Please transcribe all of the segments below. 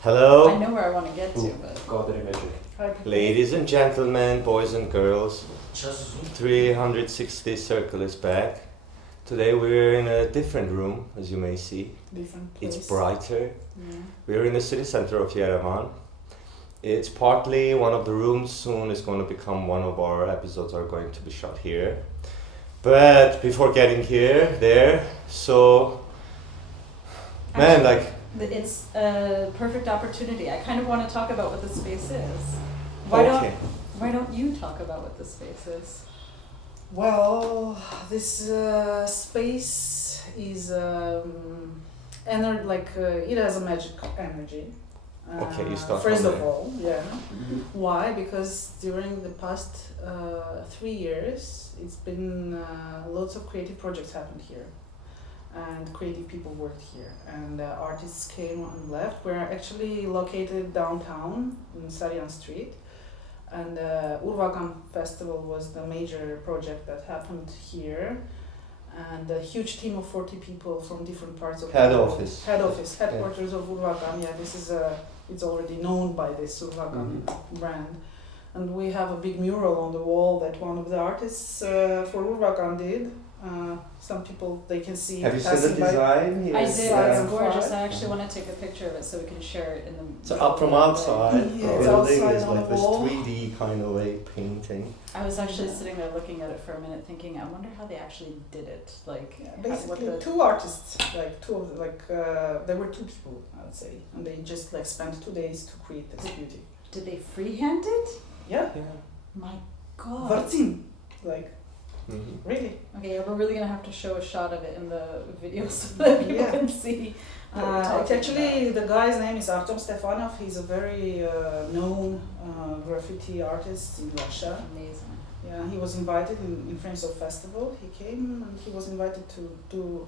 Hello, I know where I want to get to, but ladies and gentlemen, boys and girls. 360 Circle is back. Today we're in a different room, as you may see. different place. It's brighter. Yeah. We're in the city center of Yerevan. It's partly one of the rooms. Soon is going to become one of our episodes are going to be shot here. But before getting there, so man, like It's a perfect opportunity. I kind of want to talk about what the space is. okay. Why don't you talk about what the space is? Well, this space is it has a magic energy. Okay, you start First from of there. all, yeah. Why? Because during the past 3 years, it's been lots of creative projects happened here, and creative people worked here, and artists came and left. We're actually located downtown in Saryan Street. And Urvagan Festival was the major project that happened here, and a huge team of 40 people from different parts of Head the world. office. Headquarters of Urvagan. Yeah, this is it's already known by this Urvagan brand, and we have a big mural on the wall that one of the artists for Urvagan did. Some people they can see. Have you seen the passing by. design? I Yes. did. Yeah. It's gorgeous. I actually want to take a picture of it so we can share it in the. So up from outside, Yeah, the it's building outside is on like the this wall. 3D kind of a painting. I was actually sitting there looking at it for a minute, thinking, I wonder how they actually did it. Like, Yeah, what basically the- two artists, there were 2 people, I would say, and they just spent 2 days to create this beauty. Did they freehand it? Yeah, Yeah. My God. Varzin, really. Okay, yeah, we're really gonna have to show a shot of it in the video so that people Yeah. can see. What we're talking Actually, the guy's name is Arton Stefanov. He's a very known graffiti artist in Russia. about. Amazing. Yeah, he was invited in Frames of Festival. He came and he was invited to do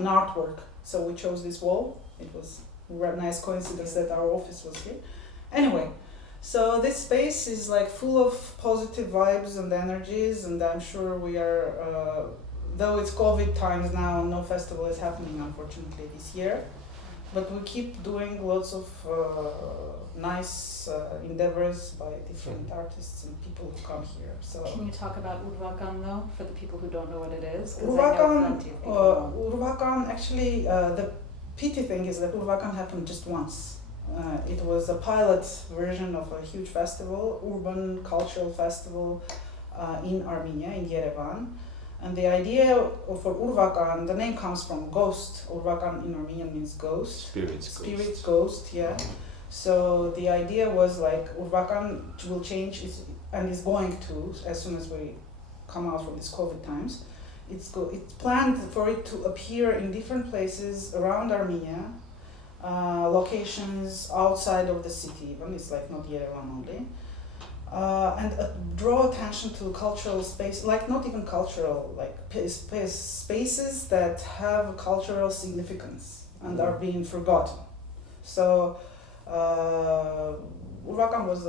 an artwork. So we chose this wall. It was a nice coincidence that our office was here. Anyway, so this space is full of positive vibes and energies, and I'm sure we are, though it's COVID times now, no festival is happening unfortunately this year. But we keep doing lots of nice endeavors by different artists and people who come here. So Can you talk about Urvagan though, for the people who don't know what it is? 'Cause I know plenty of people don't. Urvagan, actually, the pity thing is that Urvagan happened just once. It was a pilot version of a huge festival, urban cultural festival in Armenia, in Yerevan. And the idea for Urvagan, the name comes from ghost. Urvagan in Armenian means ghost. Spirit ghost, yeah. So the idea was Urvagan will change and is going to as soon as we come out from these COVID times. It's planned for it to appear in different places around Armenia, locations outside of the city even. It's not Yerevan only. And draw attention to cultural space, not even cultural, spaces that have cultural significance and are being forgotten. So Urvagan was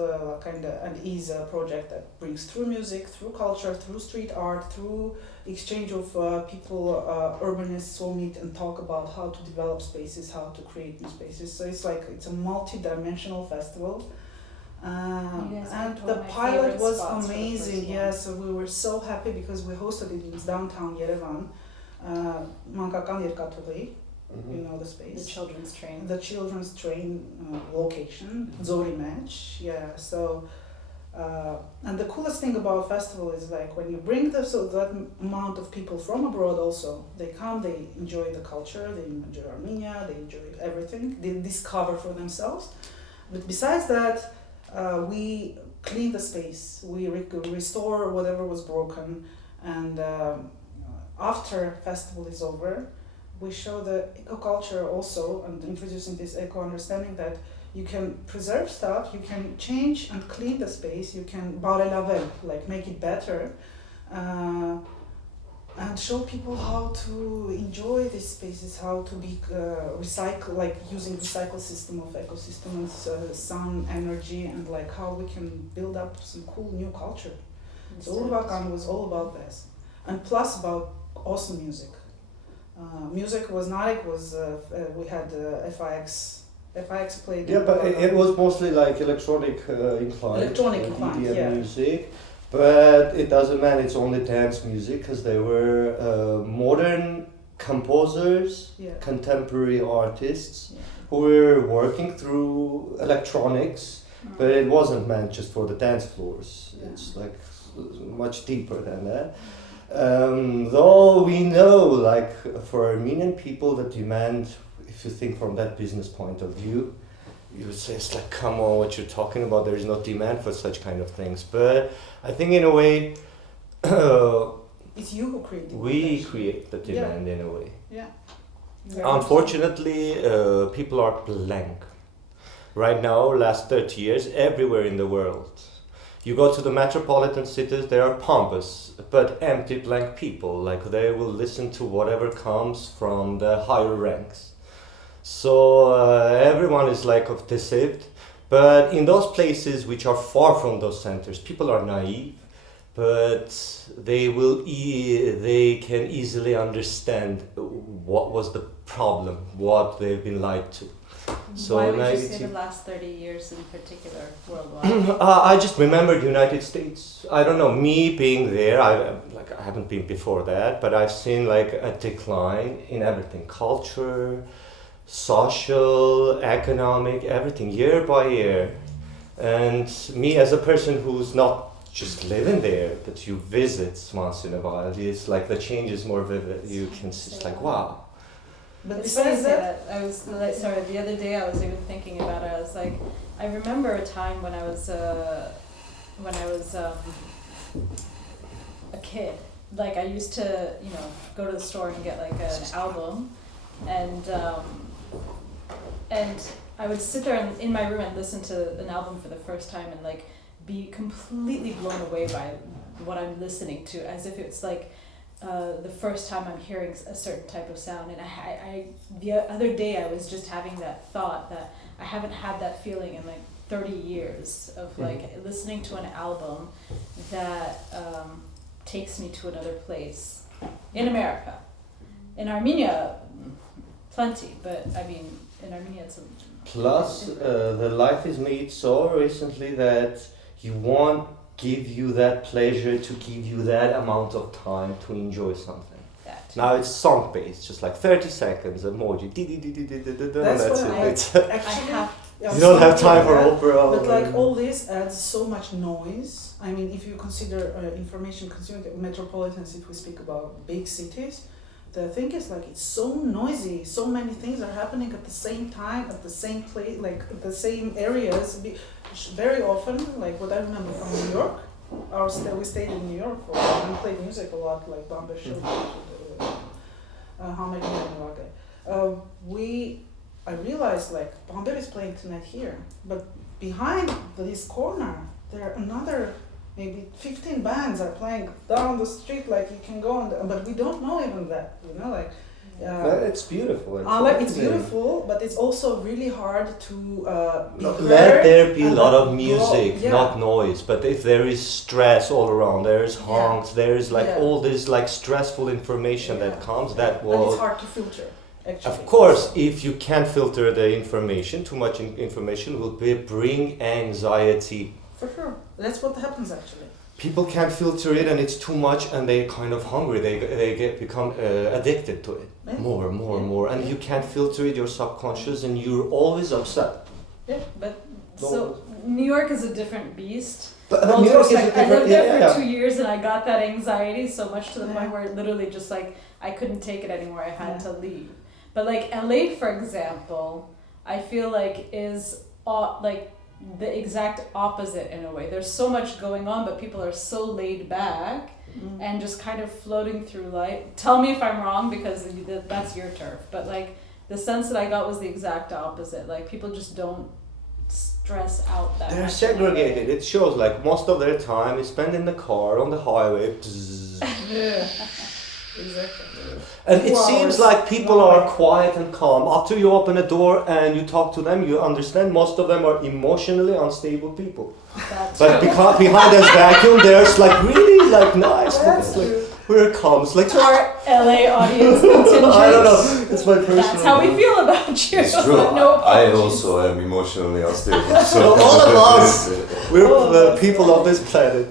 and is a project that brings through music, through culture, through street art, through exchange of people, urbanists will meet and talk about how to develop spaces, how to create new spaces. So it's a multi-dimensional festival. And the pilot was amazing. Yeah, so we were so happy because we hosted it in downtown Yerevan, Mankakan Yerkaturi, you know the space. The children's train. The children's train location, Zori match. Yeah, so and the coolest thing about festival is when you bring that amount of people from abroad also, they come, they enjoy the culture, they enjoy Armenia, they enjoy everything, they discover for themselves. But besides that, we clean the space, we restore whatever was broken, and after festival is over, we show the eco-culture also, and introducing this eco-understanding that you can preserve stuff, you can change and clean the space, you can make it better, and show people how to enjoy these spaces, how to be recycle, using recycle system of ecosystem and sun energy, and how we can build up some cool new culture. So Urvagan was all about this, and plus about awesome music. Music was Narek was we had FIX played. Yeah, but it was mostly like electronic inclined. Electronic inclined, EDM yeah. music. But it doesn't mean it's only dance music, because there were modern composers, contemporary artists who were working through electronics, but it wasn't meant just for the dance floors. It's like much deeper than that. Though we know, like for Armenian people, the demand, if you think from that business point of view, you would say it's like, come on, what you're talking about, there is no demand for such kind of things. But I think in a way, it's you who create demand. We create the demand in a way. Yeah. Unfortunately, people are blank. Right now, last 30 years, everywhere in the world, you go to the metropolitan cities, they are pompous, but empty, blank people. Like they will listen to whatever comes from the higher ranks. So everyone is like deceived. But in those places which are far from those centers, people are naive, but they can easily understand what was the problem, what they've been lied to. So why would you say the last 30 years in particular, worldwide? I just remembered United States. I don't know, me being there, I haven't been before that, but I've seen like a decline in everything, culture, social, economic, everything, year by year. And me as a person who's not just living there, but you visit once in a while, it's like the change is more vivid. You can see, it's like, wow. But besides that, I was like, sorry, the other day I was even thinking about it. I was like, I remember a time when I was a kid. Like I used to, go to the store and get like an album, and I would sit there in my room and listen to an album for the first time and like be completely blown away by what I'm listening to, as if it's like the first time I'm hearing a certain type of sound. And I the other day I was just having that thought that I haven't had that feeling in like 30 years of like listening to an album that takes me to another place in America. In Armenia, plenty, but I mean, in Armenia it's Plus, the life is made so recently that you won't give you that pleasure to give you that amount of time to enjoy something. Now it's song based, just like 30 seconds, emoji, that's it. Actually, you don't have time for opera. But like all this adds so much noise. I mean, if you consider information consuming metropolitans, if we speak about big cities, the thing is like it's so noisy. So many things are happening at the same time, at the same place, like the same areas. Very often, like what I remember from New York, we stayed in New York and played music a lot, like Bombay Show, I realized like Bombay is playing tonight here, but behind this corner, there are another maybe 15 bands are playing down the street, like you can go on, but we don't know even that, like. But it's beautiful. It's beautiful, but it's also really hard to let there be a lot of music, not noise. But if there is stress all around, there is honks, there is like all this like stressful information that comes, that will. And it's hard to filter. Actually. Of course, if you can't filter the information, too much information will bring anxiety. For sure, that's what happens actually. People can't filter it, and it's too much, and they're kind of hungry. They become addicted to it more, and you can't filter it. Your subconscious, and you're always upset. Yeah, but so New York is a different beast. But New York is a different. I lived there for 2 years, and I got that anxiety so much to the point where it literally just like I couldn't take it anymore. I had to leave. But like LA, for example, I feel like is like the exact opposite in a way. There's so much going on, but people are so laid back and just kind of floating through life. Tell me if I'm wrong, because that's your turf. But like the sense that I got was the exact opposite. Like people just don't stress out that much. They're segregated. It shows like most of their time is spent in the car on the highway. Yeah. Exactly. And it seems like people are quiet and calm. After you open a door and you talk to them, you understand most of them are emotionally unstable people. But behind this vacuum, there's like really like nice. That's like, true. where it comes, like Our LA audience contingent. I don't know. It's my personal. That's how we feel about you. It's true. No I apologies. also am emotionally unstable. So all of us, we're All of the us. people of this planet.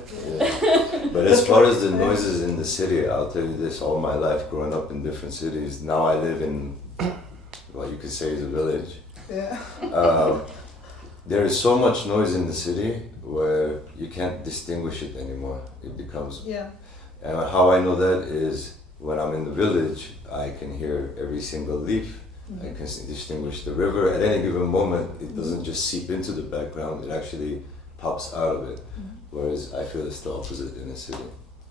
But as far as the noises in the city, I'll tell you this: all my life, growing up in different cities, now I live in what you could say is a village. Yeah. There is so much noise in the city where you can't distinguish it anymore. It becomes. Yeah. And how I know that is when I'm in the village, I can hear every single leaf. I can distinguish the river at any given moment. It doesn't just seep into the background, it actually pops out of it. Whereas I feel it's the opposite in the city.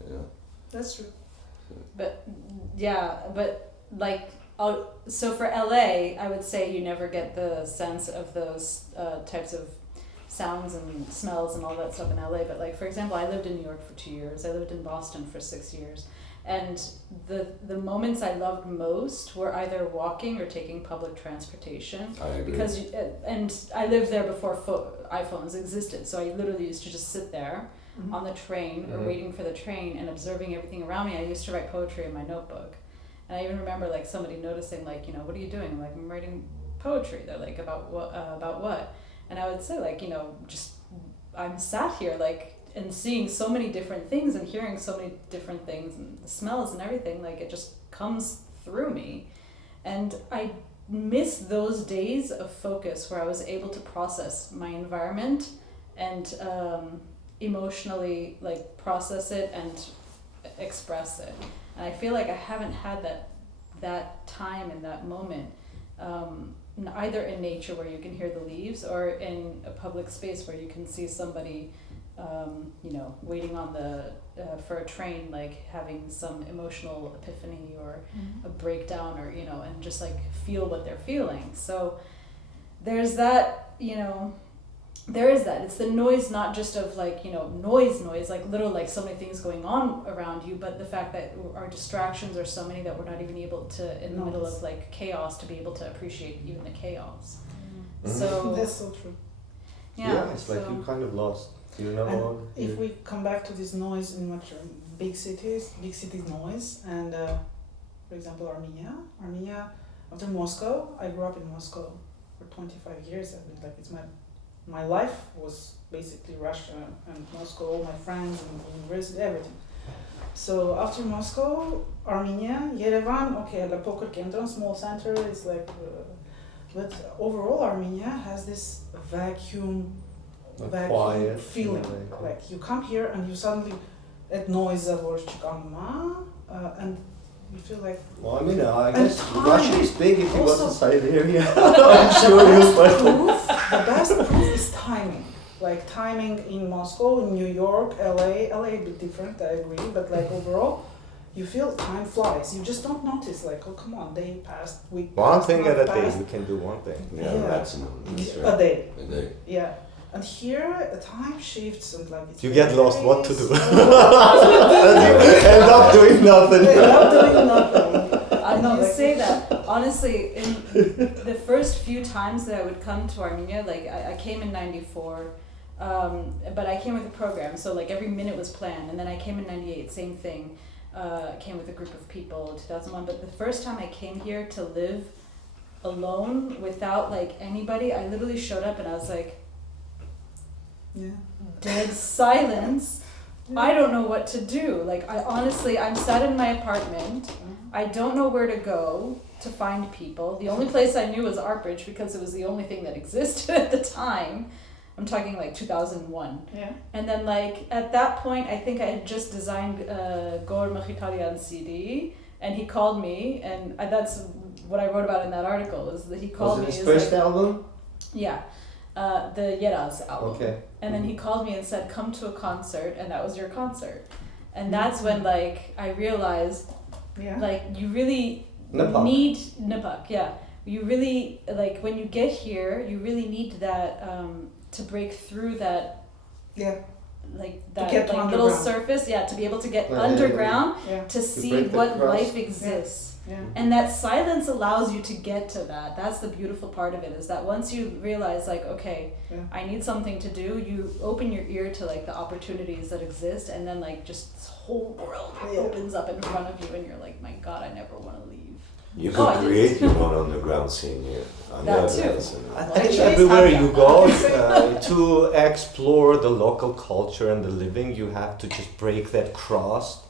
You know? That's true. But like, so for LA, I would say you never get the sense of those types of sounds and smells and all that stuff in LA. But like, for example, I lived in New York for 2 years. I lived in Boston for 6 years. And the moments I loved most were either walking or taking public transportation. I agree. Because and I lived there before iPhones existed, so I literally used to just sit there on the train or waiting for the train and observing everything around me. I used to write poetry in my notebook, and I even remember like somebody noticing, like, you know, what are you doing? I'm like, I'm writing poetry. They're like, about what? And I would say, like, you know, just I'm sat here like and seeing so many different things and hearing so many different things and the smells and everything, like it just comes through me. And I miss those days of focus where I was able to process my environment and emotionally like process it and express it. And I feel like I haven't had that time and that moment, either in nature where you can hear the leaves or in a public space where you can see somebody you know, waiting on the for a train, like having some emotional epiphany or a breakdown, or, you know, and just like feel what they're feeling. So there's that, you know, there is that. It's the noise, not just of like, you know, noise, like literal, like so many things going on around you, but the fact that our distractions are so many that we're not even able to, in the middle of like chaos, to be able to appreciate even the chaos. So That's so true. yeah, It's like so, you kind of lost. You know. And if we come back to this noise in much big cities noise, and for example Armenia, after Moscow, I grew up in Moscow for 25 years. I mean, like it's my life was basically Russia and Moscow, all my friends and university, everything. So after Moscow, Armenia, Yerevan, okay, the poker Kendron, small center, is like, but overall Armenia has this vacuum quiet feeling. Like you come here and you suddenly at noise or and you feel like. Well, I mean, I And guess time. Russia is big if you go Also- outside the area. I'm sure you'll find. The best proof is timing. Like timing in Moscow, in New York, LA a bit different, I agree, but like overall, you feel time flies. You just don't notice, like, oh come on, day passed, week One passed, thing at month a day, passed. we can do one thing. Yeah, Yeah. maximum. That's A right. day. A day. Yeah. And here, time shifts and like it's You get lost what to do. very And you end up doing nothing. slow. End up doing nothing. you like- say that. Honestly, in the first few times that I would come to Armenia, like I came in 94, but I came with a program, so like every minute was planned. And then I came in 98, same thing. I came with a group of people in 2001. But the first time I came here to live alone without like anybody, I literally showed up and I was like, Yeah. dead silence. I don't know what to do. Like I'm sat in my apartment. I don't know where to go to find people. The only place I knew was Artbridge because it was the only thing that existed at the time. I'm talking like 2001. Yeah. And then like at that point, I think I had just designed Gor Mkhitaryan's CD, and he called me, and that's what I wrote about in that article. Is that he called me? Was it his is first like, album? yeah, the Yeraz album. Okay. And then he called me and said, come to a concert, and that was your concert. And that's when like I realized Yeah. like you really Napak. need Napak, yeah. You really like when you get here, you really need that to break through that Yeah. like that get to like little underground. surface, yeah, to be able to get Yeah, yeah, underground Yeah. to see break the what crust. life exists. Yeah. And that silence allows you to get to that. That's the beautiful part of it, is that once you realize, like, okay, I need something to do, you open your ear to like the opportunities that exist, and then like just this whole world opens up in front of you, and you're like, my God, I never want to leave. You could create your own underground scene here. That too. I think everywhere you go, to explore the local culture and the living, you have to just break that crust,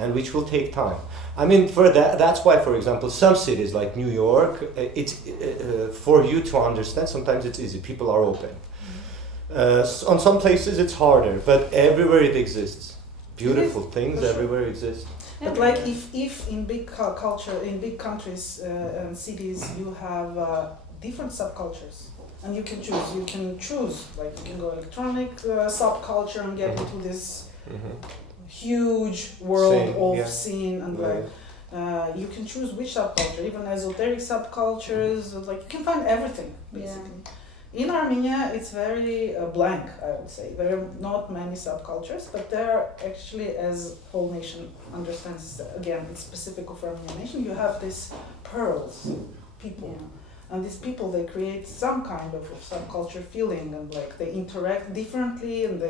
and which will take time. I mean, for that's why, for example, some cities like New York, it's for you to understand, sometimes it's easy, people are open. On some places it's harder, but everywhere it exists. Beautiful things everywhere exist. But like if in big culture, in big countries and cities, you have different subcultures, and you can choose, like you can go electronic subculture and get into this huge world scene, and you can choose which subculture, even esoteric subcultures, like you can find everything basically. In Armenia, it's very blank, I would say. There are not many subcultures, but there are actually, as whole nation understands, again, it's specific of Armenian nation, you have these pearls, people. And these people, they create some kind of subculture feeling, and like they interact differently, and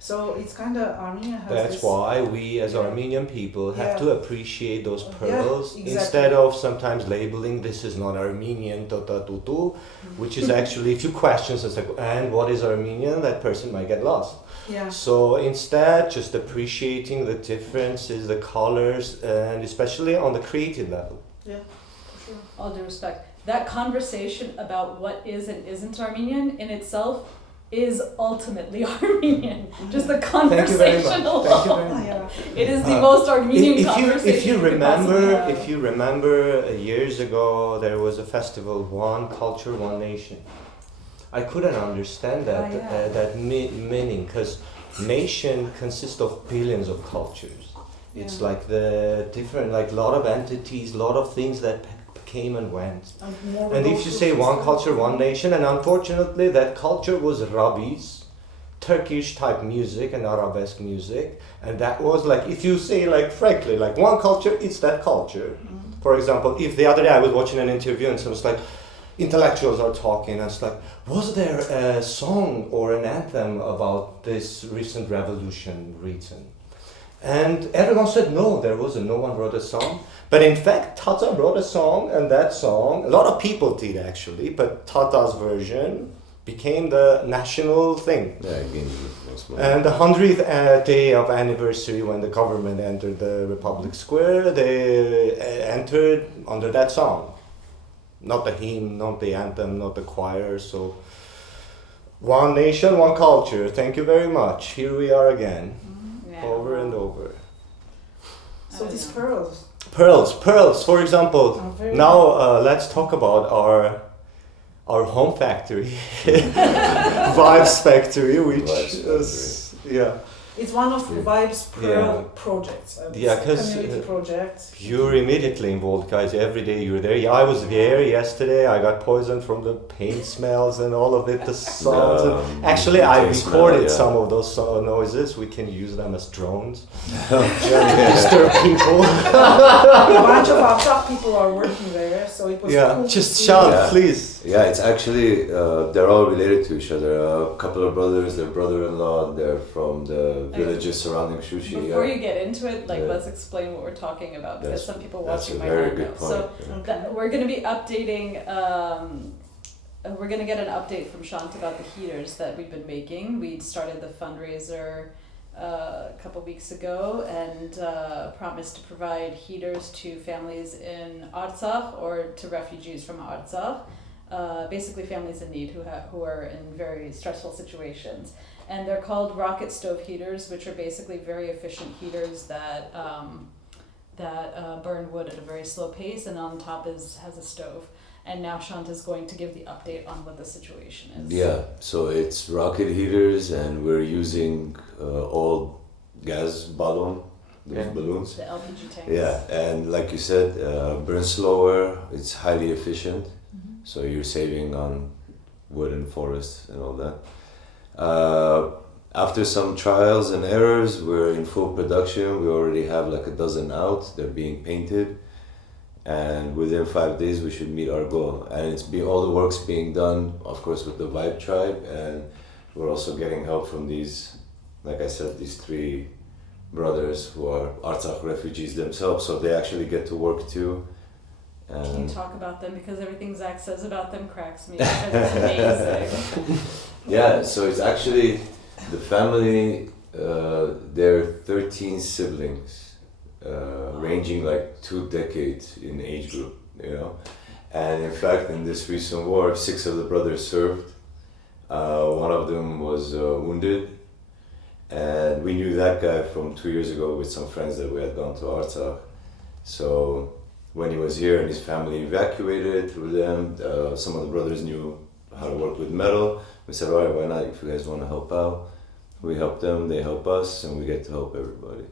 so it's kind of, Armenia has That's this, why we as Armenian people have to appreciate those pearls exactly. instead of sometimes labeling this is not Armenian, which is actually, if you question, it's like, and what is Armenian, that person might get lost. Yeah. So instead, just appreciating the differences, the colors, and especially on the creative level. Yeah, for sure. All due respect, that conversation about what is and isn't Armenian in itself is ultimately Armenian. Just the conversation alone. It is the most Armenian conversation. If you remember years ago, there was a festival, One Culture, One Nation. I couldn't understand that meaning, because nation consists of billions of cultures. It's like the different, like a lot of entities, a lot of things that came and went. And if you say one culture, one nation, and unfortunately that culture was Rabi's Turkish type music and Arabesque music, and that was like, if you say like frankly, like one culture, it's that culture. For example, if the other day I was watching an interview and someone's like, intellectuals are talking, and it's like, was there a song or an anthem about this recent revolution written? And everyone said no, there wasn't, no one wrote a song. But in fact, Tata wrote a song, and that song, a lot of people did actually, but Tata's version became the national thing. And the 100th day of anniversary when the government entered the Republic Square, they entered under that song. Not the hymn, not the anthem, not the choir, so one nation, one culture, thank you very much. Here we are again, over and over. So these pearls. Pearls, for example. Now let's talk about our home factory, Vibes Factory, which is, It's one of Vibes Pearl projects. Because community projects. You're immediately involved, guys. Every day you're there. Yeah, I was there yesterday. I got poisoned from the paint smells and all of it, the sounds. Actually, I recorded some of those noises. We can use them as drones. Disturb people. A bunch of Artsakh people are working there, so it was cool. Just shout, please. Yeah, it's actually, they're all related to each other. A couple of brothers, their brother-in-law, they're from the villages surrounding Shushi. Before you get into it, let's explain what we're talking about, because some people watching might not know. So we're going to be updating, we're going to get an update from Shant about the heaters that we've been making. We started the fundraiser a couple weeks ago, and promised to provide heaters to families in Artsakh or to refugees from Artsakh. Basically families in need who are in very stressful situations. And they're called rocket stove heaters, which are basically very efficient heaters that burn wood at a very slow pace, and on top has a stove. And now Shant is going to give the update on what the situation is. Yeah, so it's rocket heaters, and we're using old gas balloons. The LPG tanks. Yeah, and like you said, burns slower, it's highly efficient. So you're saving on wood and forest and all that. After some trials and errors, we're in full production. We already have like a dozen out. They're being painted. and within 5 days we should meet our goal. And all the work's being done, of course, with the Vibe Tribe, and we're also getting help from these, like I said, these 3 brothers who are Artsakh refugees themselves, so they actually get to work too. Can you talk about them? Because everything Zach says about them cracks me. It's amazing. Yeah, so it's actually the family, they're 13 siblings, ranging like 2 decades in age group, you know. And in fact, in this recent war, 6 of the brothers served. One of them was wounded. And we knew that guy from 2 years ago with some friends that we had gone to Artsakh. So when he was here and his family evacuated through them, some of the brothers knew how to work with metal. We said, all right, why not? If you guys want to help out, we help them, they help us, and we get to help everybody.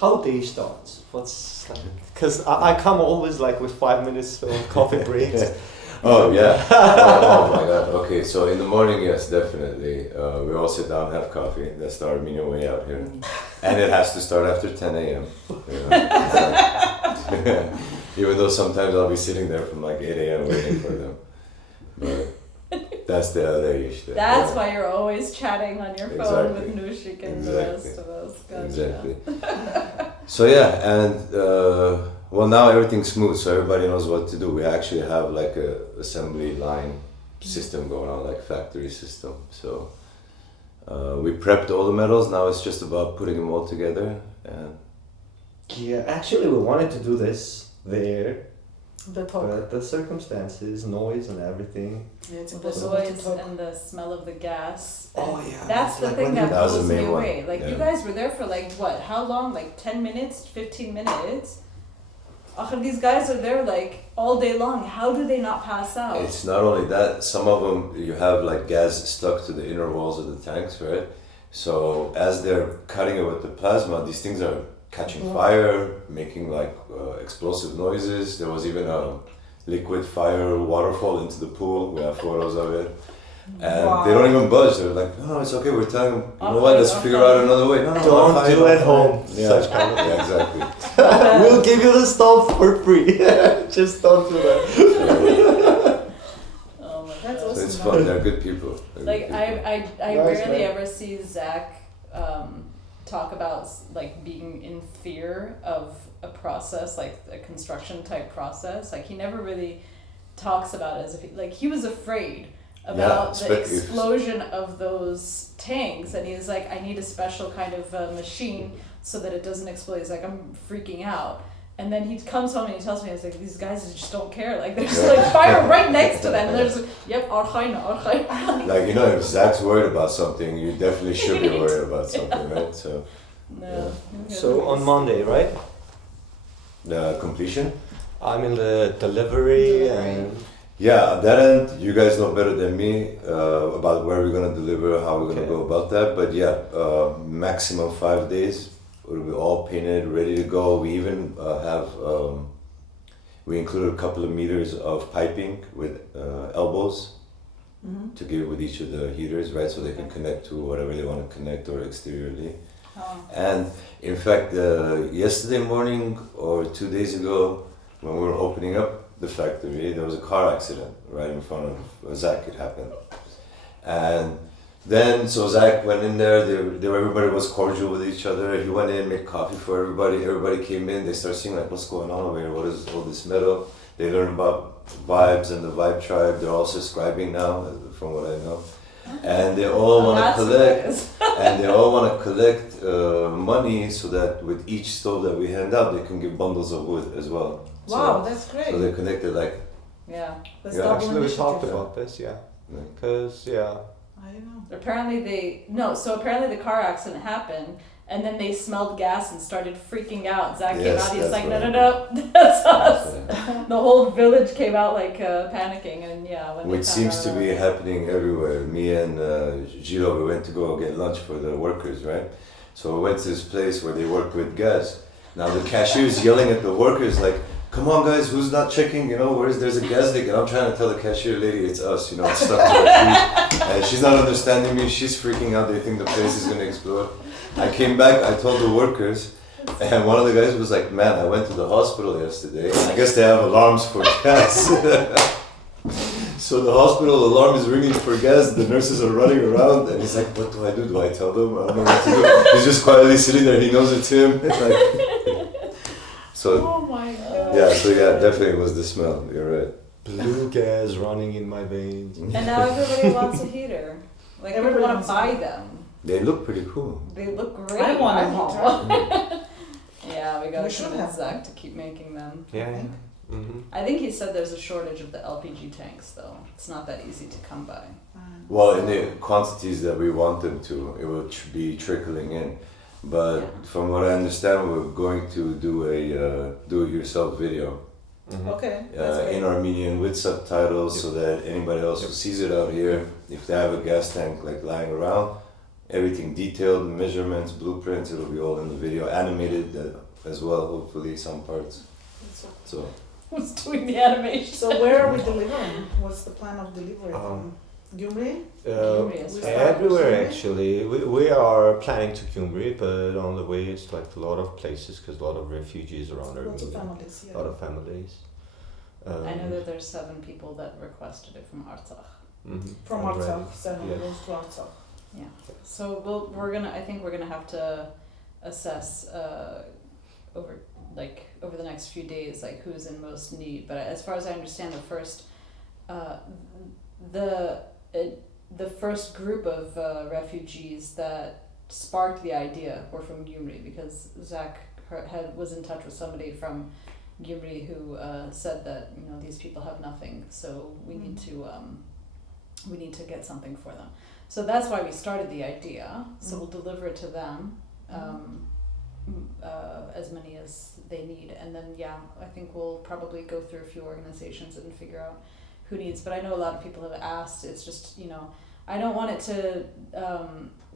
How day starts? What's like? Because I come always like with 5 minutes of coffee breaks. Oh yeah. Oh my god. Okay, so in the morning, yes, definitely. We all sit down, have coffee. That's the Armenian way out here. And it has to start after 10 a.m. You know? Even though sometimes I'll be sitting there from like 8 a.m. waiting for them. But that's the LA-ish. That's why you're always chatting on your phone Exactly. with Nushik and the rest of us. Gotcha. Exactly. So yeah, and well, now everything's smooth, so everybody knows what to do. We actually have like a assembly line system going on, like factory system. So we prepped all the metals. Now it's just about putting them all together. And Yeah, actually we wanted to do this there, The talk. but the circumstances, noise and everything. Yeah, it's The impossible to noise talk. and the smell of the gas. Oh yeah. That's the Like thing when that That was the blows me main one. away. Like you Yeah. guys were there for like what? How long? Like 10 minutes, 15 minutes? These guys are there like all day long. How do they not pass out? it's not only that, some of them you have like gas stuck to the inner walls of the tanks, right? So as they're cutting it with the plasma, these things are catching fire, making like explosive noises. There was even a liquid fire waterfall into the pool. We have photos of it. And they don't even budge. They're like, no, it's okay. We're telling them, you know what, let's figure out another way. No, Don't I'll do fight, at I'll home. fight. Yeah, Such kind of yeah, exactly. We'll give you the stuff for free. Just don't do that. Oh my That's god. So awesome. it's fun. They're good people. They're Like good people. I Nice, rarely man. ever see Zach talk about like being in fear of a process, like a construction type process. Like he never really talks about it as if he was afraid about the especially if- explosion of those tanks, and he's like, I need a special kind of machine so that it doesn't explode. He's like, I'm freaking out. And then he comes home and he tells me, he's like, these guys just don't care. Like there's like fire right next to them. And there's yep, Archayna. Like, you know, if Zach's worried about something, you definitely should be worried about something, right? So No. So on Monday, right? the completion. I'm in the delivery and Yeah, at that end, you guys know better than me about where we're gonna deliver, how we're gonna Okay. go about that. But yeah, maximum 5 days. It'll be all painted, ready to go. We even have we included a couple of meters of piping with elbows to give with each of the heaters, right? So they can connect to whatever they want to connect or exteriorly. Oh. And in fact, yesterday morning or 2 days ago, when we were opening up the factory, there was a car accident right in front of Zach. It happened, and then so Zach went in there. Everybody was cordial with each other. He went in, made coffee for everybody. Everybody came in. They started seeing like, what's going on over here? What is all this metal? They learned about vibes and the Vibe Tribe. They're all subscribing now, from what I know. And they all want to collect, and they all want to collect money so that with each stove that we hand out, they can give bundles of wood as well. Wow, that's great. So they connected like, Yeah. That's Yeah, double actually we initiative. talked about this, yeah. Because I don't know. Apparently apparently the car accident happened, and then they smelled gas and started freaking out. Zach came Yes, out. He's that's like, what no, that's us. uh, The whole village came out like panicking, and yeah. When they which found seems out to be about it. happening everywhere. Me and Giro, we went to go get lunch for the workers, right? So we went to this place where they work with gas. Now the cashier is yelling at the workers like, come on guys, who's not checking, you know, there's a gas leak? And I'm trying to tell the cashier lady, it's us, you know, it's stuck to our feet. And she's not understanding me, she's freaking out, they think the place is gonna explode. I came back, I told the workers, And one of the guys was like, man, I went to the hospital yesterday. I guess they have alarms for gas. So the hospital alarm is ringing for gas. The nurses are running around. And he's like, what do I do? Do I tell them? I don't know what to do. He's just quietly sitting there. He knows it's him. So, Oh my god. yeah, so yeah, definitely was the smell. You're right. Blue gas running in my veins. And now everybody wants a heater. Like, everybody want to buy them. They look pretty cool. They look great. I want a heater. Yeah, we We gotta should convince have Zach to keep making them. Yeah. Mm-hmm. I think he said there's a shortage of the LPG tanks, though. It's not that easy to come by. Well, in the quantities that we want them to, it will be trickling in. But from what I understand, we're going to do a do-it-yourself video Mm-hmm. Okay. That's great. in Armenian with subtitles, so that anybody else who sees it out here, if they have a gas tank like lying around, everything detailed, measurements, blueprints, it'll be all in the video, animated as well, hopefully some parts. So Who's doing the animation? So where are we delivering? What's the plan of delivery from Gyumri? Gyumri as well. Everywhere actually. We are planning to Gyumri, but on the way it's like a lot of places because a lot of refugees around Lots of Armenia. families, A lot of families. I know that there's 7 people that requested it from Artsakh. Mm-hmm. From Already. Artsakh, 7 Yeah. goes to Artsakh. Yeah. So I think we're gonna have to assess over the next few days, like who's in most need. But as far as I understand, the first group of refugees that sparked the idea were from Gyumri, because Zach was in touch with somebody from Gyumri who said that these people have nothing, so we need to get something for them. So that's why we started the idea. So we'll deliver it to them, as many as they need, and then I think we'll probably go through a few organizations and figure out who needs. But I know a lot of people have asked. It's just I don't want it to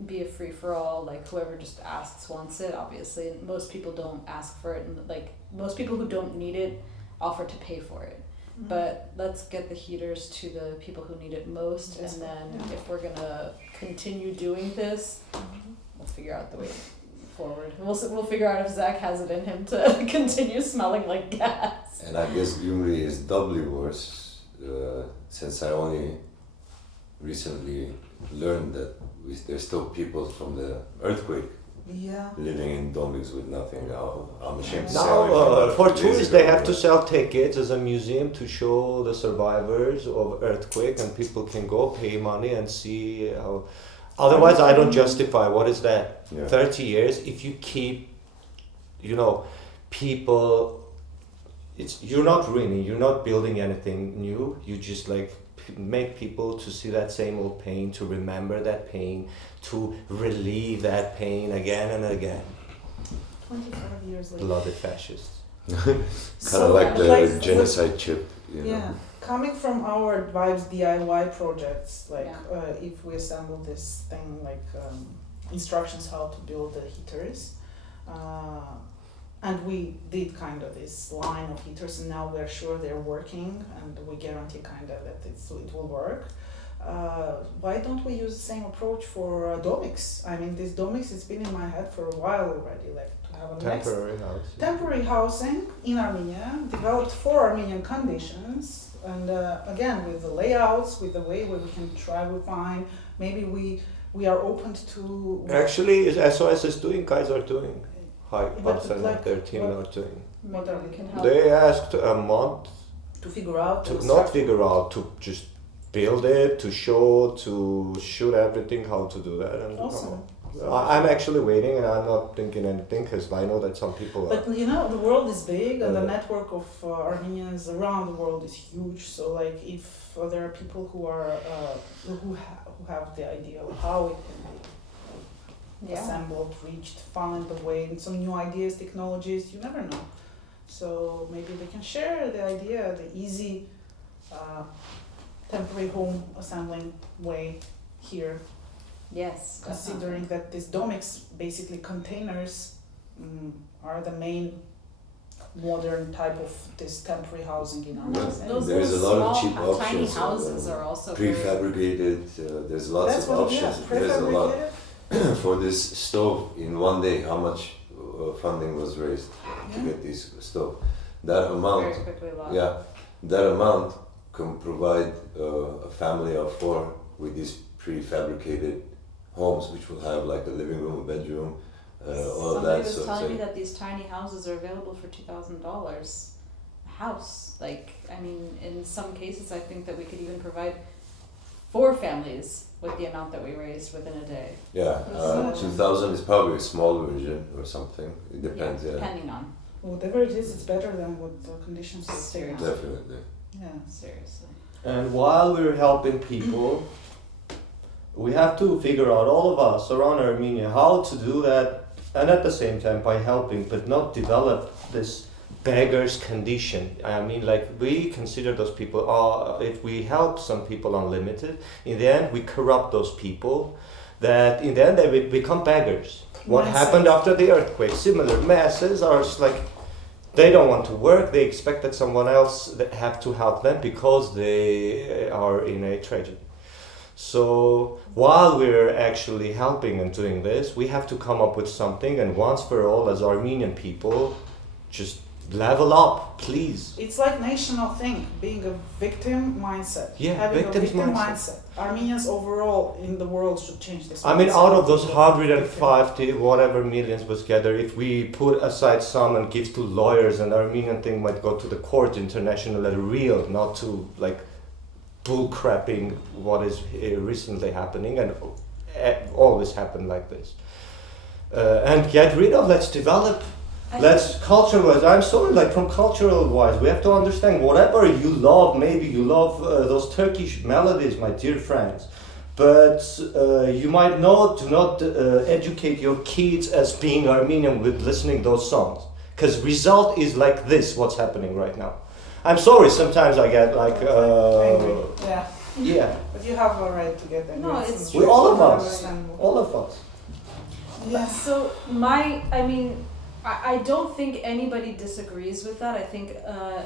be a free for all. Like whoever just asks wants it. Obviously, and most people don't ask for it, and like most people who don't need it offer to pay for it. But let's get the heaters to the people who need it most, and then if we're gonna continue doing this, we'll figure out the way forward. We'll figure out if Zach has it in him to continue smelling like gas. And I guess Gyumri is doubly worse, since I only recently learned that there's still people from the earthquake living in domics with nothing. I'm ashamed to say. Now, for tourists, they have to sell tickets as a museum to show the survivors of earthquake, and people can go pay money and see how. Otherwise, I don't justify. What is that? 30 years. If you keep, people. You're not ruining. You're not building anything new. You just make people to see that same old pain, to remember that pain, to relieve that pain again and again. 25 years later. Bloody fascists. Kind of like the genocide chip. Coming from our Vibes DIY projects, if we assemble this thing, instructions how to build the heaters, and we did kind of this line of heaters, and now we're sure they're working, and we guarantee kind of that it will work. Why don't we use the same approach for domics? I mean, this domics, it's been in my head for a while already, to have a temporary housing in Armenia, developed for Armenian conditions, and again, with the layouts, with the way where we can try refine, maybe we are open to... Actually, SOS is doing, guys are doing. Barz and their team are doing. They asked a month to figure out. To just build it, to shoot everything, how to do that. And awesome. I'm actually waiting, and I'm not thinking anything because I know that some people. But the world is big, and the network of Armenians around the world is huge. So if there are people who are who have the idea of how it can be assembled, reached, found the way, and some new ideas, technologies, you never know. So maybe they can share the idea, the easy temporary home assembling way here. Yes. Considering that these domics, basically containers, are the main modern type of this temporary housing in Armenia. There's a lot of cheap tiny options. houses are also prefabricated. There's lots of options. There's a lot. For this stove in one day, how much funding was raised to Yeah. get these stove. That amount, Very quickly lost. yeah, that amount can provide a family of 4 with these prefabricated homes, which will have like a living room, a bedroom, all of Somebody that. was So telling me it's that these tiny houses are available for $2,000 a house. Like, I mean, in some cases, I think that we could even provide 4 families with the amount that we raised within a day. yeah, So- 2000 is probably a small version or something. It depends. Yeah, Depending on. Whatever it is, it's better than what the conditions are saying. definitely. Yeah. Seriously. And while we're helping people, we have to figure out, all of us around Armenia, how to do that, and at the same time by helping, but not develop this beggar's condition. I mean, like, we consider those people, if we help some people unlimited, in the end we corrupt those people, that in the end they will become beggars. What Mindset. happened after the earthquake? Similar masses are just like, they don't want to work, they expect that someone else that have to help them because they are in a tragedy. So while we're actually helping and doing this, we have to come up with something, and once for all, as Armenian people, just level up, please. It's like national thing, being a victim mindset. Yeah, Having victim's a victim mindset. Armenians overall in the world should change this. I mean, mindset. out of those 150 whatever millions was gathered, if we put aside some and give to lawyers, and Armenian thing might go to the court international at real, not to like bullcrapping what is recently happening and always happen like this. And get rid of, let's develop. Let's culture-wise, I'm sorry, like from cultural-wise, we have to understand whatever you love, maybe you love those Turkish melodies, my dear friends, but you might do not educate your kids as being Armenian with listening those songs, because result is like this, what's happening right now. I'm sorry, sometimes I get like, Angry. Yeah. yeah, But you have a right to get angry. No, it's we all of us, Understandable. all of us. Yeah. So I don't think anybody disagrees with that. I think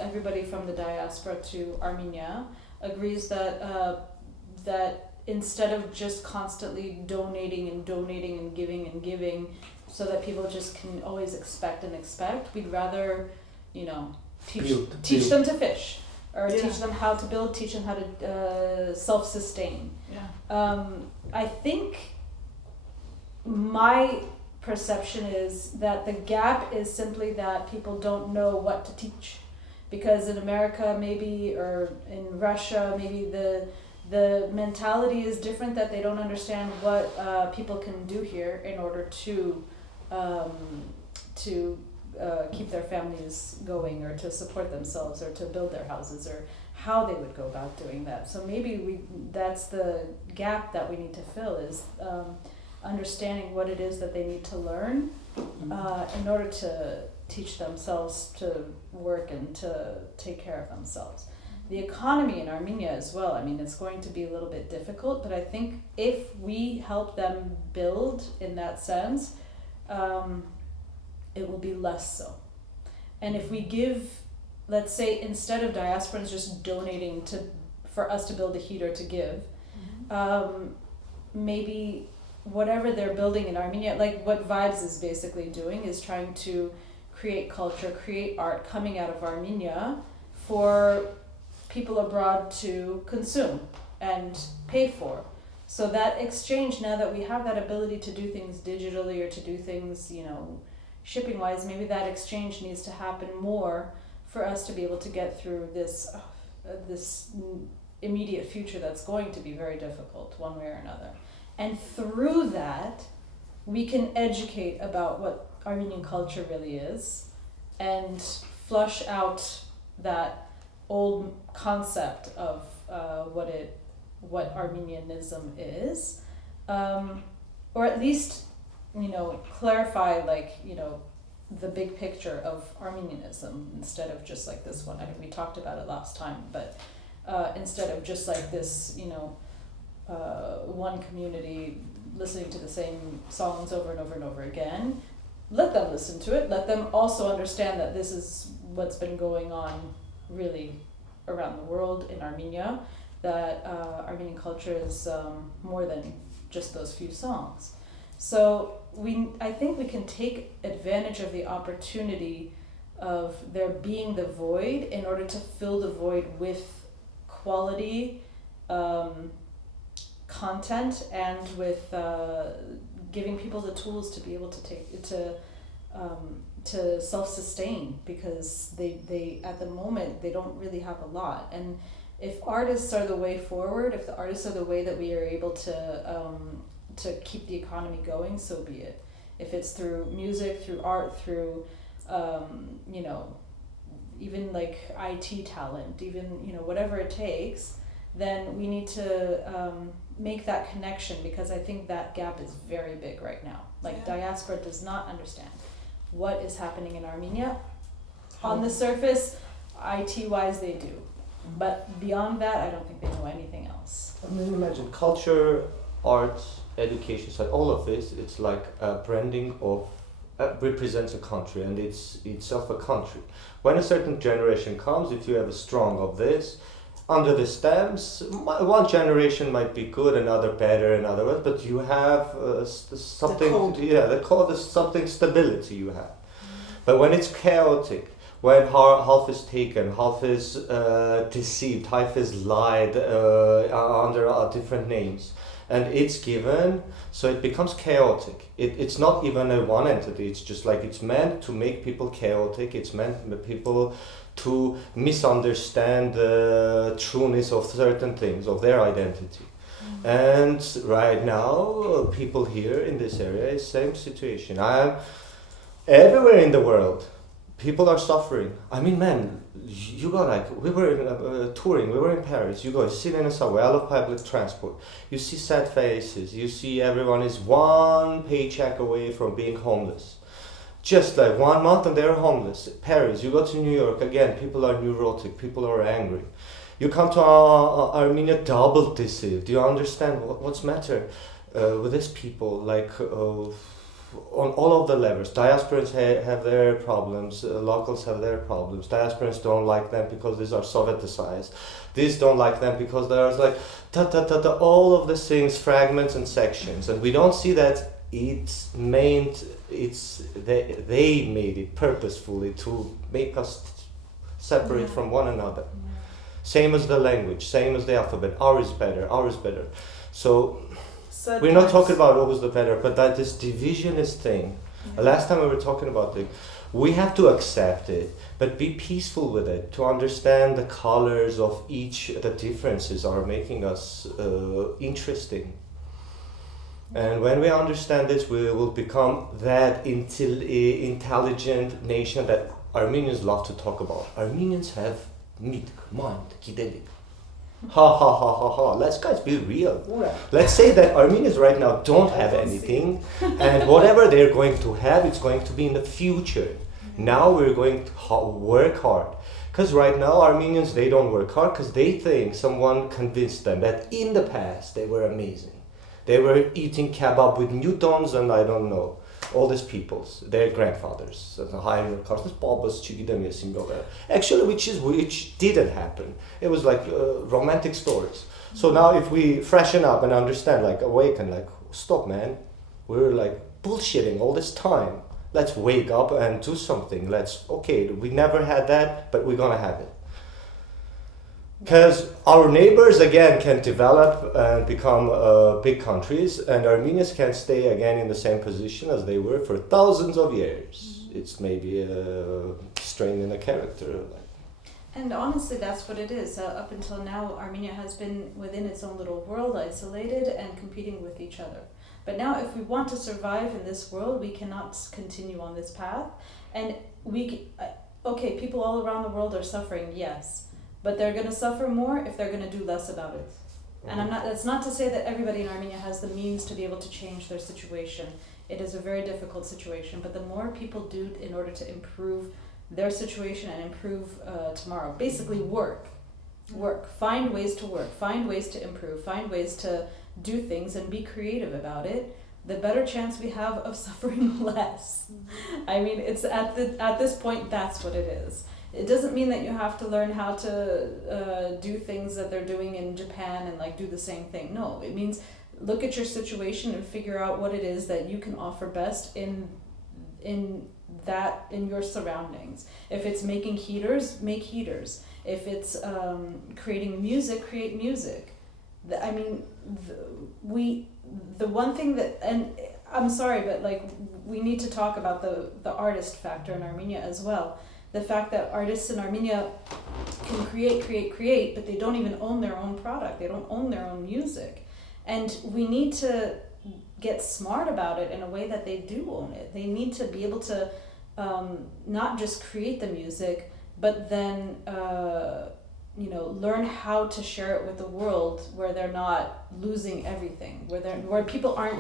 everybody from the diaspora to Armenia agrees that that instead of just constantly donating and giving, so that people just can always expect, we'd rather, teach them to fish, or Yeah. teach them how to build, teach them how to self-sustain. Yeah. I think my perception is that the gap is simply that people don't know what to teach, because in America maybe, or in Russia maybe, the mentality is different, that they don't understand what people can do here in order to keep their families going, or to support themselves, or to build their houses, or how they would go about doing that. So maybe that's the gap that we need to fill, is understanding what it is that they need to learn in order to teach themselves to work and to take care of themselves. The economy in Armenia as well, I mean, it's going to be a little bit difficult, but I think if we help them build in that sense, it will be less so. And if we give, let's say, instead of diasporans just donating for us to build a heater to give, maybe whatever they're building in Armenia, like what Vibes is basically doing, is trying to create culture, create art coming out of Armenia for people abroad to consume and pay for. So that exchange, now that we have that ability to do things digitally, or to do things, shipping wise, maybe that exchange needs to happen more for us to be able to get through this immediate future that's going to be very difficult one way or another. And through that, we can educate about what Armenian culture really is, and flush out that old concept of what Armenianism is, or at least clarify the big picture of Armenianism, instead of just like this one. I mean, we talked about it last time, but instead of just like this, one community listening to the same songs over and over and over again, let them listen to it. Let them also understand that this is what's been going on really around the world in Armenia, that Armenian culture is more than just those few songs. So I think we can take advantage of the opportunity of there being the void in order to fill the void with quality content and with giving people the tools to be able to self-sustain, because they at the moment they don't really have a lot. And if artists are the way forward, if the artists are the way that we are able to keep the economy going, so be it. If it's through music, through art, through even like IT talent, even whatever it takes, then we need to make that connection, because I think that gap is very big right now. Like diaspora does not understand what is happening in Armenia. On the surface, IT-wise they do. But beyond that, I don't think they know anything else. I mean, imagine culture, arts, education, so all of this, it's like a branding of, represents a country, and it's itself a country. When a certain generation comes, if you have a strong of this, under the stems, one generation might be good, another better, another worse, but you have something, the code is something stability you have. But when it's chaotic, when half is taken, half is deceived, half is lied under different names, and it's given, so it becomes chaotic. It's not even a one entity, it's just like it's meant to make people chaotic, it's meant for people to misunderstand the trueness of certain things, of their identity. And right now, people here in this area is same situation. Everywhere in the world, people are suffering. I mean, man, you go we were touring, we were in Paris, you go sit in a subway, I love public transport. You see sad faces, you see everyone is one paycheck away from being homeless. Just like 1 month and they're homeless. Paris, you go to New York, again, people are neurotic, people are angry. You come to Armenia, double deceived. Do you understand what's matter with these people? Like on all of the levels, diasporans have their problems, locals have their problems. Diasporans don't like them because these are Sovieticized. These don't like them because there's like all of the things, fragments and sections, and we don't see that they made it purposefully to make us separate from one another. Same as the language, same as the alphabet. Ours is better, ours is better. So we're not talking about what was the better, but that this divisionist thing. Last time we were talking about it, we have to accept it, but be peaceful with it, to understand the colors of each, the differences are making us interesting. And when we understand this, we will become that intelligent nation that Armenians love to talk about. Armenians have mind, gidelik. Ha ha ha ha ha. Let's guys be real. Let's say that Armenians right now don't have anything, and whatever they're going to have, it's going to be in the future. Now we're going to work hard. Because right now Armenians, they don't work hard because they think someone convinced them that in the past they were amazing. They were eating kebab with Newtons and I don't know, all these peoples, their grandfathers. Actually, which didn't happen. It was like romantic stories. So now if we freshen up and understand, like awaken, like stop man, we're like bullshitting all this time. Let's wake up and do something. We never had that, but we're gonna have it. Because our neighbors again can develop and become big countries, and Armenians can stay again in the same position as they were for thousands of years. It's maybe a strain in the character. And honestly, that's what it is. Up until now, Armenia has been within its own little world, isolated and competing with each other. But now if we want to survive in this world, we cannot continue on this path. And people all around the world are suffering, yes. But they're going to suffer more if they're going to do less about it. And that's not to say that everybody in Armenia has the means to be able to change their situation. It is a very difficult situation, but the more people do in order to improve their situation and improve tomorrow, basically work, find ways to work, find ways to improve, find ways to do things and be creative about it, the better chance we have of suffering less. I mean, it's at this point, that's what it is. It doesn't mean that you have to learn how to do things that they're doing in Japan and like do the same thing. No, it means look at your situation and figure out what it is that you can offer best in your surroundings. If it's making heaters, make heaters. If it's creating music, create music. I mean, the one thing that, and I'm sorry, but like we need to talk about the artist factor in Armenia as well. The fact that artists in Armenia can create, but they don't even own their own product. They don't own their own music. And we need to get smart about it in a way that they do own it. They need to be able to not just create the music, but then learn how to share it with the world, where they're not losing everything, where people aren't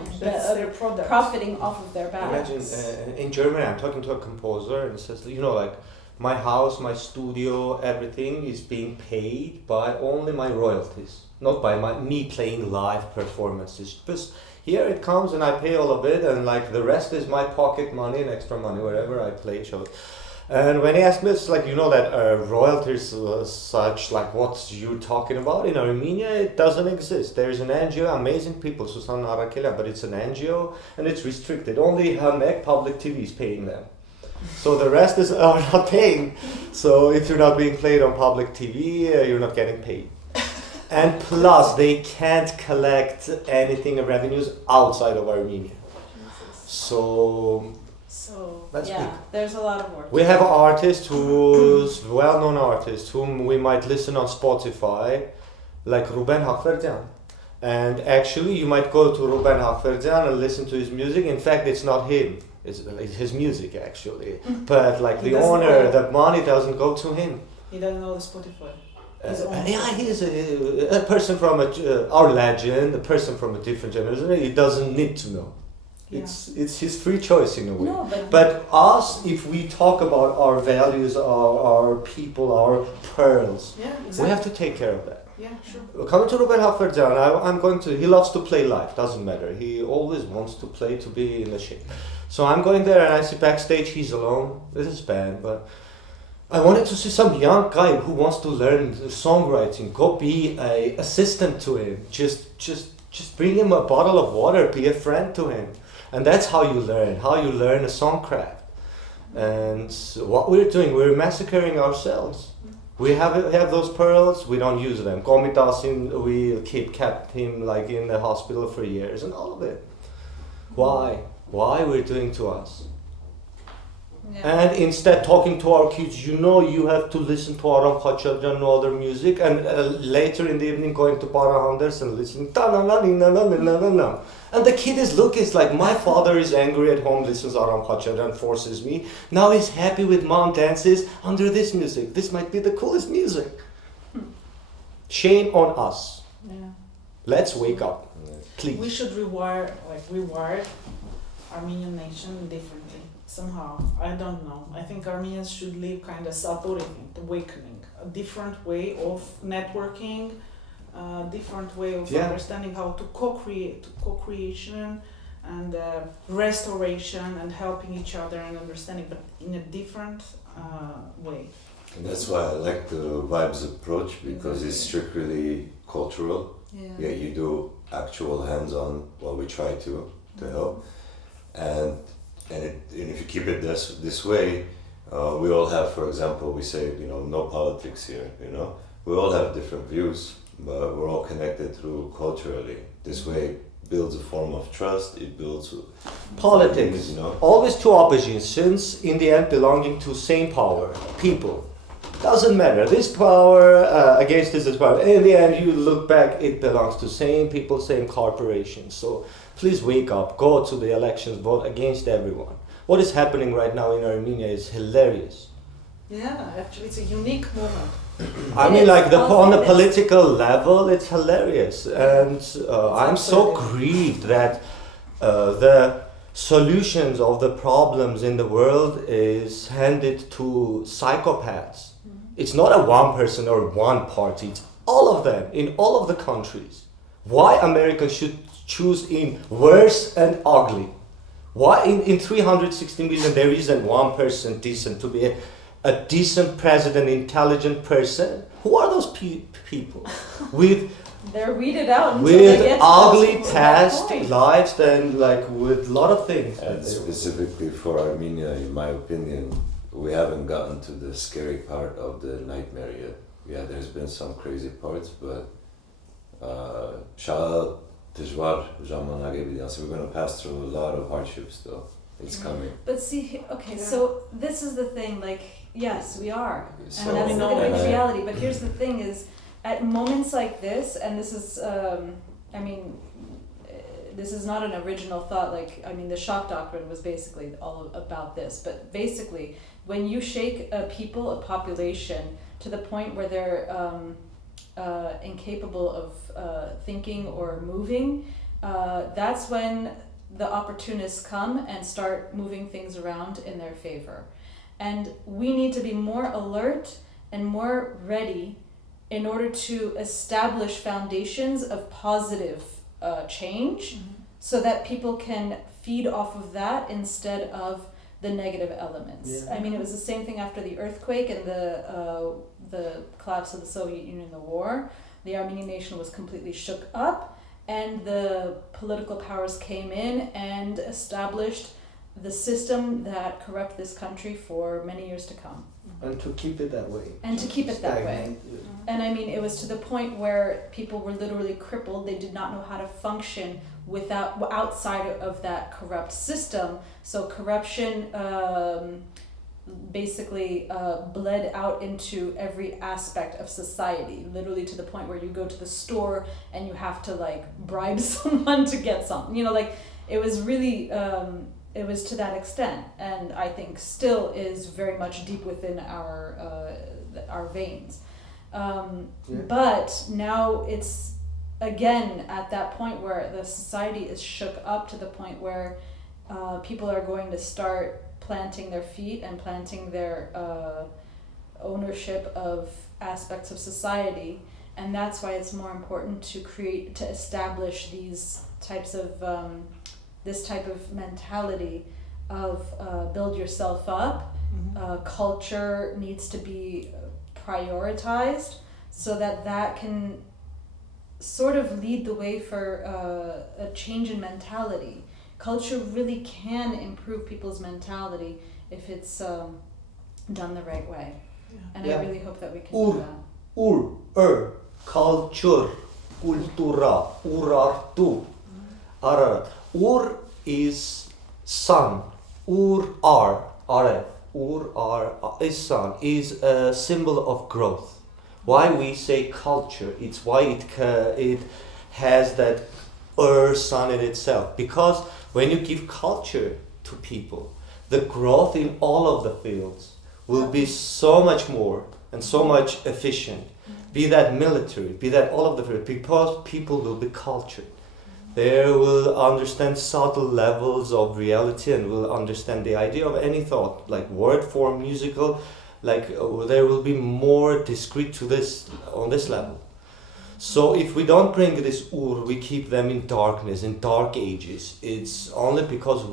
profiting off of their backs. Imagine in Germany, I'm talking to a composer and it says, like my house, my studio, everything is being paid by only my royalties, not by me playing live performances. Because here it comes and I pay all of it, and like the rest is my pocket money and extra money wherever I play shows. And when he asked me, it's like, that royalties such, like what you're talking about in Armenia, it doesn't exist. There's an NGO, amazing people, Susan Arakelian, but it's an NGO and it's restricted. Only Hamek Public TV is paying them. So the rest are not paying. So if you're not being played on public TV, you're not getting paid. And plus, they can't collect anything of revenues outside of Armenia. So that's big. There's a lot of work. We have an artist who's well-known artist whom we might listen on Spotify, like Ruben Hakhverdyan. And actually, you might go to Ruben Hakhverdyan and listen to his music. In fact, it's not him. It's his music, actually. But like the owner, the money doesn't go to him. He doesn't know the Spotify. He's a person from our legend, a person from a different generation. He doesn't need to know. Yeah. It's his free choice in a way. No, but us, if we talk about our values, our people, our pearls, exactly. we have to take care of that. Yeah, sure. Coming to Ruben Hakhverdyan, he loves to play live, doesn't matter. He always wants to play to be in the shape. So I'm going there and I see backstage, he's alone with his band, but I wanted to see some young guy who wants to learn songwriting, go be an assistant to him, just bring him a bottle of water, be a friend to him. And that's how you learn a songcraft. And what we're doing, we're massacring ourselves. We have those pearls, we don't use them. Komitasin, we kept him like in the hospital for years and all of it. Why we're doing to us? Yeah. And instead talking to our kids, you have to listen to Aram Grigoryan and other music, and later in the evening going to Parahanders and listening and the kid is looking like, my father is angry at home, listens Aram Grigoryan, forces me. Now he's happy with mom dances under this music. This might be the coolest music. Shame on us. Yeah. Let's wake up, please. We should rewire Armenian nation differently. Somehow, I don't know. I think Armenians should live kind of awakening, a different way of networking, a different way of understanding how to co-creation and restoration and helping each other and understanding, but in a different way. And that's why I like the Vibes approach, because it's strictly cultural. Yeah, you do actual hands-on what we try to help. And if you keep it this way, we all have, for example, we say, no politics here, We all have different views, but we're all connected through culturally. This way builds a form of trust, it builds politics, always two oppositions, in the end belonging to same power, people. Doesn't matter, this power against this power. In the end, you look back, it belongs to same people, same corporations. So please wake up, go to the elections, vote against everyone. What is happening right now in Armenia is hilarious. Yeah, actually it's a unique moment. I mean, like on the political level, it's hilarious. And I'm so grieved that the solutions of the problems in the world is handed to psychopaths. It's not a one person or one party, it's all of them in all of the countries. Why America should choose in worse and ugly? Why in 360 million there isn't one person decent to be a decent president, intelligent person? Who are those people with they're weeded out until with they get to ugly that past point. lives, then like with a lot of things. And specifically for Armenia, in my opinion, we haven't gotten to the scary part of the nightmare yet. Yeah, there's been some crazy parts, but we're going to pass through a lot of hardships though. It's coming. But see, okay, so this is the thing, like, yes, we are. So- And that's We the know big it. reality. But here's the thing is, at moments like this, and this is, this is not an original thought, the shock doctrine was basically all about this, but basically, when you shake a people, a population, to the point where they're incapable of thinking or moving, that's when the opportunists come and start moving things around in their favor. And we need to be more alert and more ready in order to establish foundations of positive change, so that people can feed off of that instead of the negative elements. Yeah. I mean, it was the same thing after the earthquake and the collapse of the Soviet Union in the war. The Armenian nation was completely shook up, and the political powers came in and established the system that corrupt this country for many years to come. And to keep it that way. And to keep it that way. Stagnant. And I mean, it was to the point where people were literally crippled. They did not know how to function outside of that corrupt system. So corruption basically bled out into every aspect of society, literally to the point where you go to the store and you have to bribe someone to get something. It was really, it was to that extent, and I think still is very much deep within our veins. But now it's again at that point where the society is shook up to the point where people are going to start planting their feet and planting their ownership of aspects of society, and that's why it's more important to establish these types of this type of mentality of build yourself up. Culture needs to be prioritized so that can sort of lead the way for a change in mentality. Culture really can improve people's mentality if it's done the right way. And I really hope that we can do that. Culture, cultura, urartu, ararat. Ur is sun, is sun, is a symbol of growth. Why we say culture, it's why it has that sun in itself. Because when you give culture to people, the growth in all of the fields will be so much more and so much efficient. Be that military, be that all of the fields, because people will be cultured. They will understand subtle levels of reality and will understand the idea of any thought, like word form, musical, there will be more discrete to this on this level. So if we don't bring this we keep them in darkness, in dark ages. It's only because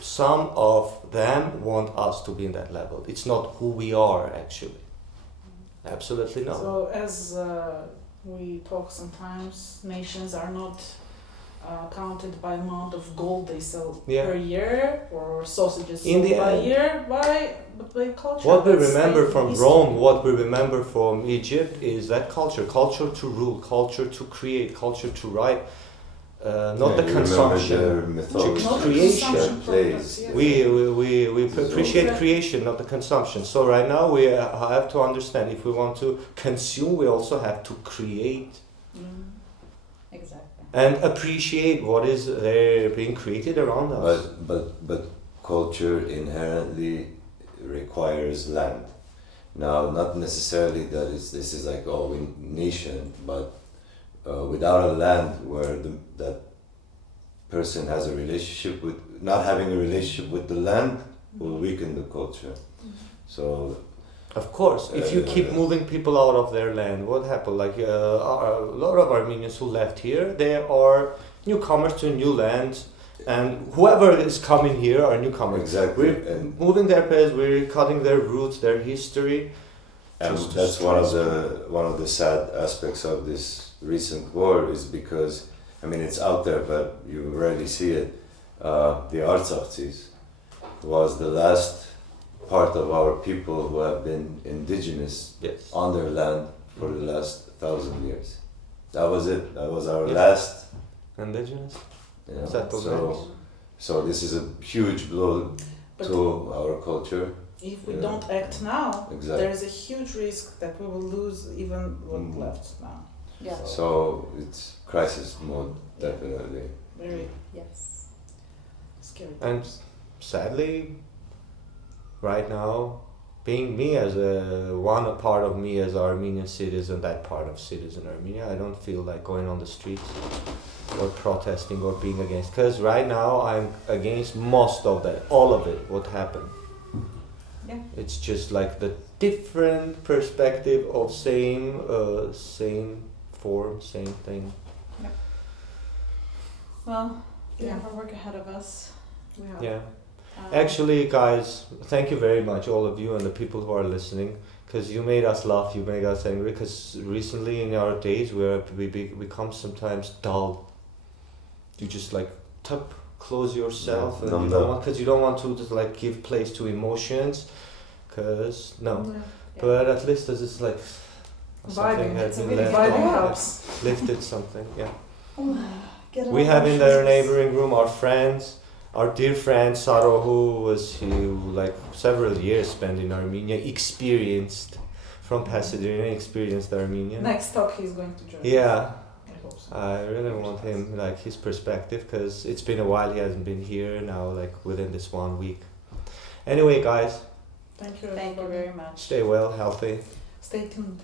some of them want us to be in that level. It's not who we are actually. Absolutely not. So as we talk sometimes, nations are not counted by amount of gold they sell per year or sausages in sold the by end, year, but by culture. What we remember from Rome, what we remember from Egypt is that culture to rule, culture to create, culture to write, not the consumption. Mythology. Creation. Plays. We appreciate creation, not the consumption. So right now we have to understand, if we want to consume, we also have to create. Exactly. And appreciate what is there being created around us. But culture inherently requires land. Now, not necessarily that this is nation, but without a land where that person has a relationship with, not having a relationship with the land will weaken the culture. So. Of course, if you keep moving people out of their land, what happened? A lot of Armenians who left here, they are newcomers to new land, and whoever is coming here are newcomers. Exactly. We're moving their place, we're cutting their roots, their history. And that's one of the sad aspects of this recent war is because, I mean, it's out there, but you rarely see it. The Artsakh was the last part of our people who have been indigenous Yes. on their land for the last 1,000 years. That was it. That was our Yeah. last. Indigenous? You know, Settled so this is a huge blow But to our culture. if we Yeah. don't act now, Exactly. there is a huge risk that we will lose even what left now. Yeah. So it's crisis mode, definitely. Very Yes. scary. And sadly, right now, being me as a part of me as Armenian citizen, that part of citizen Armenia, I don't feel like going on the streets or protesting or being against. Because right now I'm against most of that, all of it, what happened. Yeah. It's just like the different perspective of same form, same thing. Well, we Yeah. have our work ahead of us. Yeah. Um, Actually, guys, thank you very much, all of you and the people who are listening, because you made us laugh, you made us angry. Because recently in our days, we become sometimes dull. You just like close yourself, and you don't want, because you don't want to just like give place to emotions. Because yeah. but at least this is like something Vibing. has It's a been really left Vibing on, helps. lifted something. Yeah. Get it We off have our in our shoulders. neighboring room our friends, our dear friend Saro, who like several years spent in Armenia, experienced from Pasadena, experienced Armenia. Next talk he's going to join. Yeah, I hope so. I really want him, like his perspective, because it's been a while he hasn't been here now, like within this 1 week. Anyway, guys, Thank you. Thank you everybody. very much. stay well, healthy. Stay tuned.